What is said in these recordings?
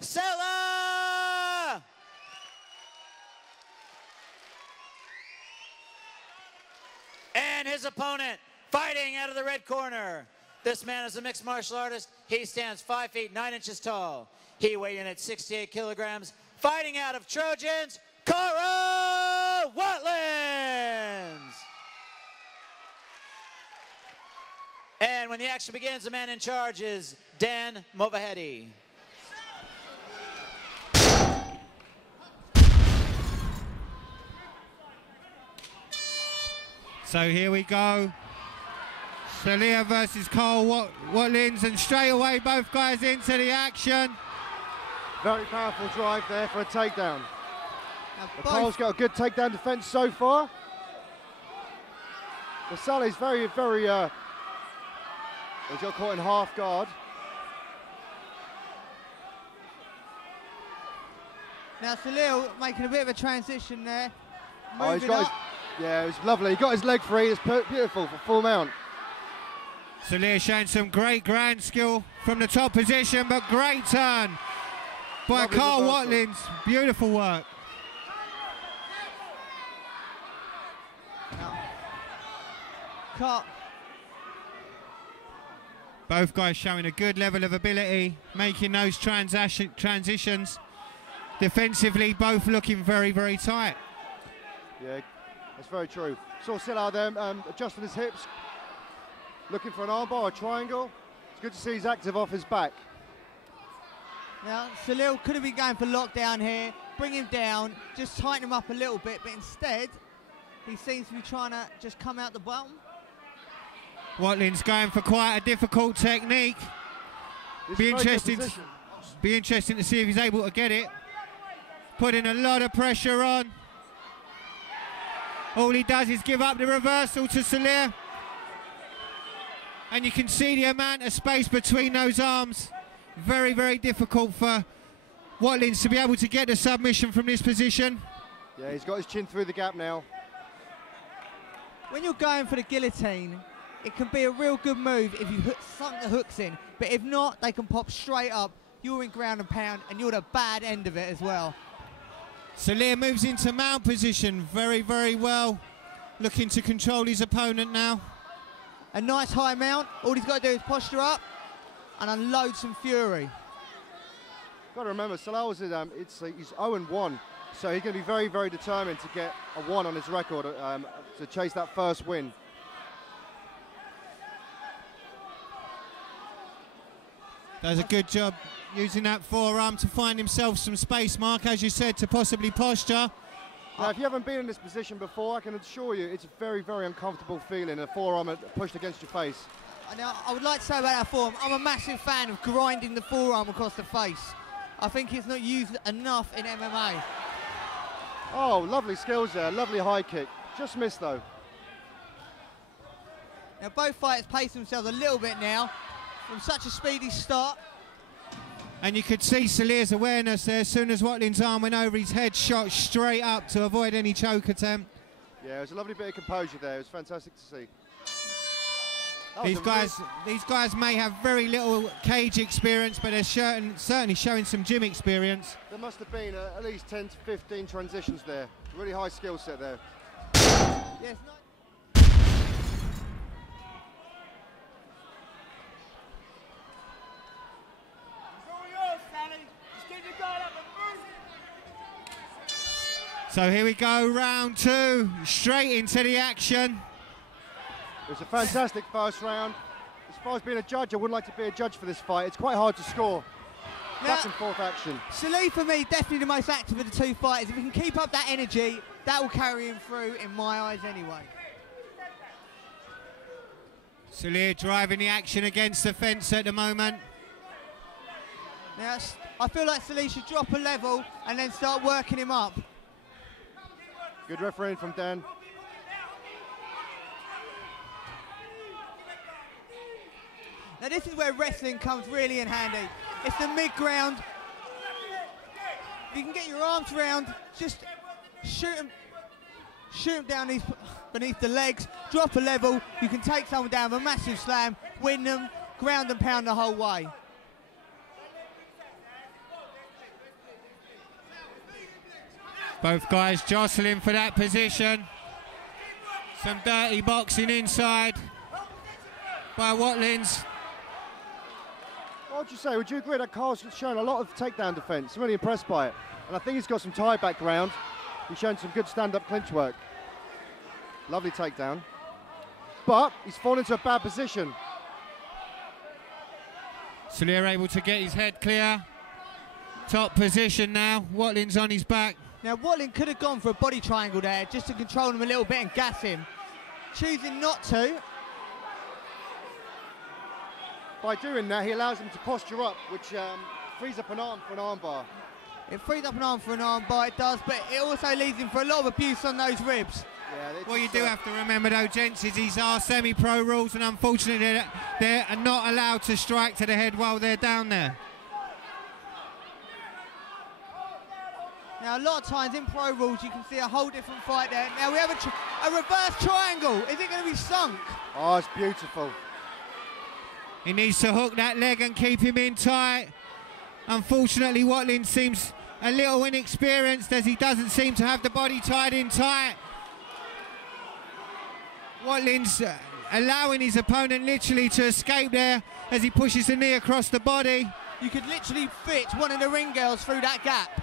Salih! And his opponent, fighting out of the red corner. This man is a mixed martial artist. He stands 5 feet 9 inches tall. He weighed in at 68 kilograms. Fighting out of Trojans, Watlins! And when the action begins, the man in charge is Dan Movahedi. So here we go. Salih versus Carl Watlins, and straight away both guys into the action. Very powerful drive there for a takedown. Carl's got a good takedown defense so far. But Salih's very, he's got caught in half guard. Now Salih making a bit of a transition there. Oh, he's got yeah, it was lovely. He got his leg free. It's beautiful for full mount. Salih showing some great ground skill from the top position, but great turn by Carl Watlins. Beautiful work. Cut. Both guys showing a good level of ability, making those transitions. Defensively, both looking very, very tight. Yeah, that's very true. Saw Salih there adjusting his hips, looking for an armbar, a triangle. It's good to see he's active off his back. Now, Salih could have been going for lockdown here, bring him down, just tighten him up a little bit, but instead, he seems to be trying to just come out the bottom. Watlins going for quite a difficult technique. Be interesting to see if he's able to get it. Putting a lot of pressure on. All he does is give up the reversal to Salih. And you can see the amount of space between those arms. Very, very difficult for Watlins to be able to get the submission from this position. Yeah, he's got his chin through the gap now. When you're going for the guillotine, it can be a real good move if you sunk the hooks in. But if not, they can pop straight up. You're in ground and pound, and you're the bad end of it as well. Salih moves into mount position very, very well. Looking to control his opponent now. A nice high mount. All he's got to do is posture up and unload some fury. Got to remember, Salih was he's 0-1, so he's going to be very, very determined to get a 1 on his record to chase that first win. Does a good job using that forearm to find himself some space, Mark, as you said, to possibly posture. Now, if you haven't been in this position before, I can assure you it's a very, very uncomfortable feeling, a forearm pushed against your face. Now, I would like to say about that forearm, I'm a massive fan of grinding the forearm across the face. I think it's not used enough in MMA. Oh, lovely skills there, lovely high kick. Just missed, though. Now, both fighters pace themselves a little bit now from such a speedy start. And you could see Salih's awareness there. As soon as Watlins' arm went over his head, shot straight up to avoid any choke attempt. Yeah, it was a lovely bit of composure there. It was fantastic to see. These guys may have very little cage experience, but they're certainly showing some gym experience. There must have been at least 10 to 15 transitions there. Really high skill set there. Yes. So here we go, round 2, straight into the action. It was a fantastic first round. As far as being a judge, I wouldn't like to be a judge for this fight. It's quite hard to score. Back and forth action. Salih, for me, definitely the most active of the two fighters. If he can keep up that energy, that will carry him through, in my eyes anyway. Salih driving the action against the fence at the moment. Now, I feel like Salih should drop a level and then start working him up. Good refereeing from Dan. Now this is where wrestling comes really in handy. It's the mid-ground. If you can get your arms around, just shoot him down beneath the legs, drop a level, you can take someone down with a massive slam, win them, ground and pound the whole way. Both guys jostling for that position. Some dirty boxing inside by Watlins. What would you say? Would you agree that Carl's shown a lot of takedown defence? I'm really impressed by it. And I think he's got some tie background. He's shown some good stand-up clinch work. Lovely takedown. But he's fallen into a bad position. Salih able to get his head clear. Top position now. Watlins on his back. Now Watlins could have gone for a body triangle there just to control him a little bit and gas him. Choosing not to. By doing that, he allows him to posture up, which frees up an arm for an armbar. It frees up an arm for an armbar, it does, but it also leaves him for a lot of abuse on those ribs. Yeah, what you do have to remember though, gents, is these are semi-pro rules, and unfortunately they're not allowed to strike to the head while they're down there. Now a lot of times in pro rules you can see a whole different fight there. Now we have a reverse triangle. Is it going to be sunk? Oh, it's beautiful. He needs to hook that leg and keep him in tight. Unfortunately, Watlins seems a little inexperienced as he doesn't seem to have the body tied in tight. Watlins allowing his opponent literally to escape there as he pushes the knee across the body. You could literally fit one of the ring girls through that gap.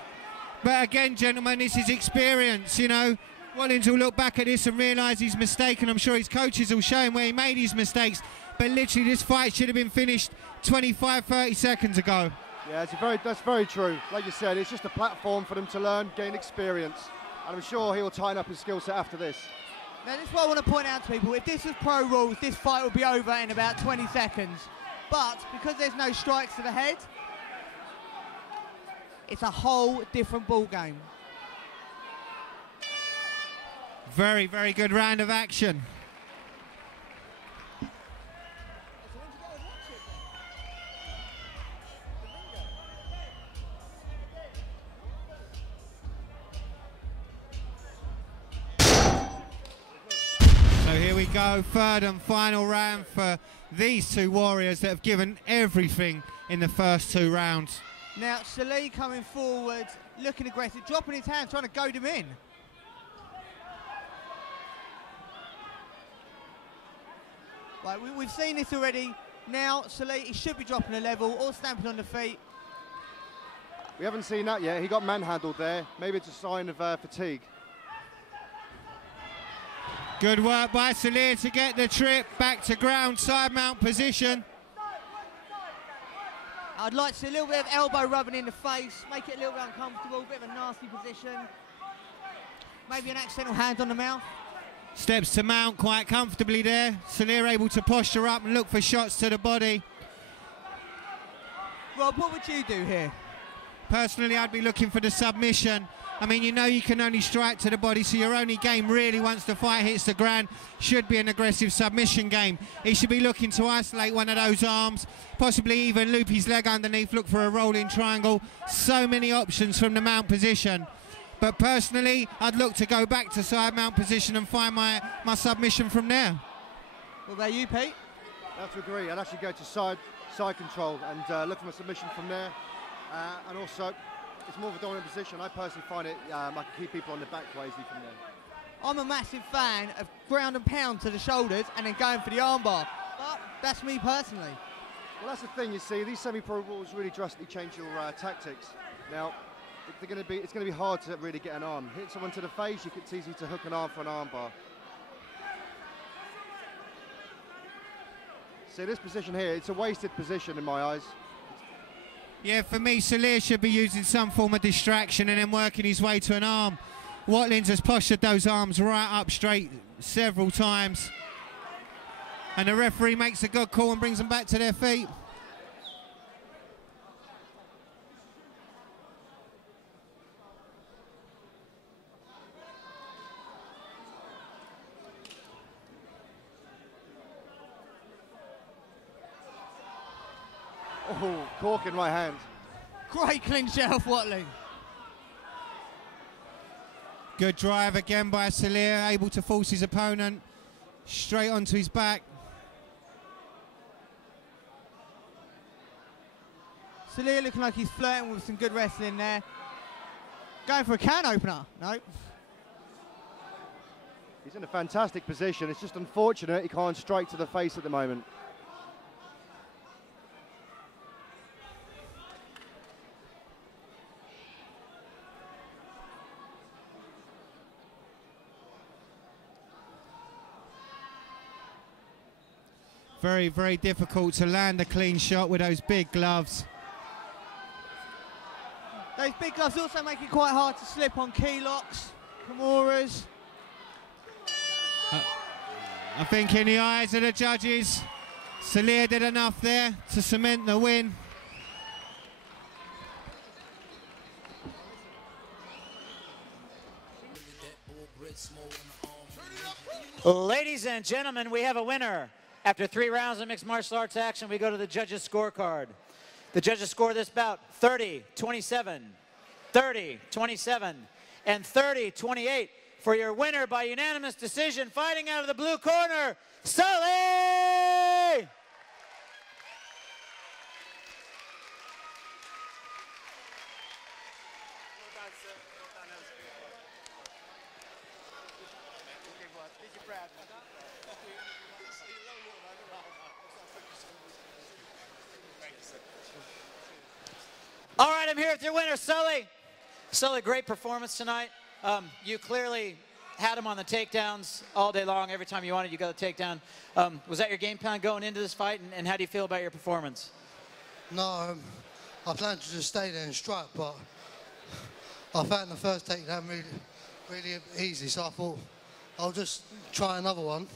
But again, gentlemen, this is experience, you know. Watlins will look back at this and realise his mistake, and I'm sure his coaches will show him where he made his mistakes. But literally, this fight should have been finished 25, 30 seconds ago. Yeah, that's very true. Like you said, it's just a platform for them to learn, gain experience. And I'm sure he will tighten up his skill set after this. Now, this is what I want to point out to people. If this was pro rules, this fight would be over in about 20 seconds. But because there's no strikes to the head, it's a whole different ball game. Very, very good round of action. So here we go, third and final round for these two warriors that have given everything in the first two rounds. Now, Salih coming forward, looking aggressive, dropping his hand, trying to goad him in. Right, we've seen this already. Now, Salih, he should be dropping a level or stamping on the feet. We haven't seen that yet. He got manhandled there. Maybe it's a sign of fatigue. Good work by Salih to get the trip back to ground, side mount position. I'd like to see a little bit of elbow rubbing in the face, make it a little bit uncomfortable, a bit of a nasty position. Maybe an accidental hand on the mouth. Steps to mount quite comfortably there. Salih able to posture up and look for shots to the body. Rob, what would you do here? Personally, I'd be looking for the submission. I mean, you know you can only strike to the body, so your only game really once the fight hits the ground should be an aggressive submission game. He should be looking to isolate one of those arms, possibly even loop his leg underneath, look for a rolling triangle. So many options from the mount position. But personally, I'd look to go back to side mount position and find my submission from there. What about you, Pete? I have to agree. I'd actually go to side control and look for my submission from there. And also, it's more of a dominant position. I personally find it, I can keep people on the back quite easily from there. I'm a massive fan of ground and pound to the shoulders and then going for the armbar. But that's me personally. Well, that's the thing, you see, these semi-pro rules really drastically change your tactics. Now, it's going to be hard to really get an arm. Hit someone to the face, it's easy to hook an arm for an armbar. See, this position here, it's a wasted position in my eyes. Yeah, for me, Salih should be using some form of distraction and then working his way to an arm. Watlins has postured those arms right up straight several times. And the referee makes a good call and brings them back to their feet. Oh, cork in my hand. Great clinch out of Watlins. Good drive again by Salih, able to force his opponent straight onto his back. Salih looking like he's flirting with some good wrestling there. Going for a can opener. No. He's in a fantastic position. It's just unfortunate he can't strike to the face at the moment. Very, very difficult to land a clean shot with those big gloves. Those big gloves also make it quite hard to slip on key locks, Kimuras. I think in the eyes of the judges, Salih did enough there to cement the win. Ladies and gentlemen, we have a winner. After 3 rounds of mixed martial arts action, we go to the judges' scorecard. The judges score this bout 30-27, 30-27, and 30-28 for your winner by unanimous decision, fighting out of the blue corner, Salih! All right, I'm here with your winner, Salih. Salih, great performance tonight. You clearly had him on the takedowns all day long. Every time you wanted, you got a takedown. Was that your game plan going into this fight, and how do you feel about your performance? No, I planned to just stay there and strike, but I found the first takedown really easy, so I thought I'll just try another one.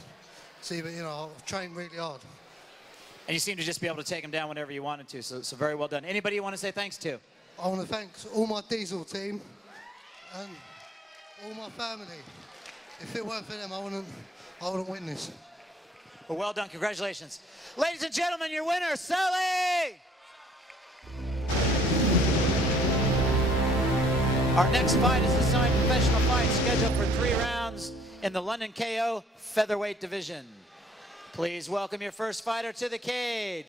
See, but you know, I've trained really hard. And you seem to just be able to take him down whenever you wanted to, so very well done. Anybody you want to say thanks to? I want to thank all my Diesel team and all my family. If it weren't for them, I wouldn't win this. Well done, congratulations. Ladies and gentlemen, your winner, Salih! Our next fight is a semi-professional fight scheduled for 3 rounds in the London KO featherweight division. Please welcome your first fighter to the cage.